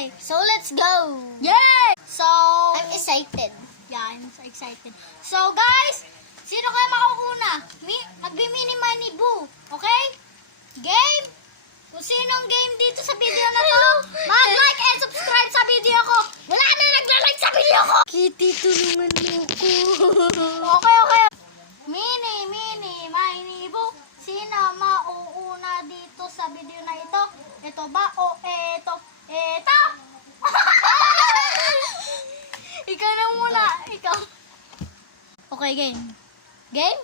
Okay, so let's go. Yay! So, I'm excited. yeah, I'm so excited. So guys, sino kayo makauna? Magbi-mini money boo. Okay? Game? Kung sinong game dito sa video na to, mag-like and subscribe sa video ko. Wala na nagla-like sa video ko. Kitty, tulungan mo ko. Okay. Mini money boo. Sino mauuna dito sa video na ito? Ito ba o ito? Ito! Ikaw na muna. Ikaw. Okay, game. Game?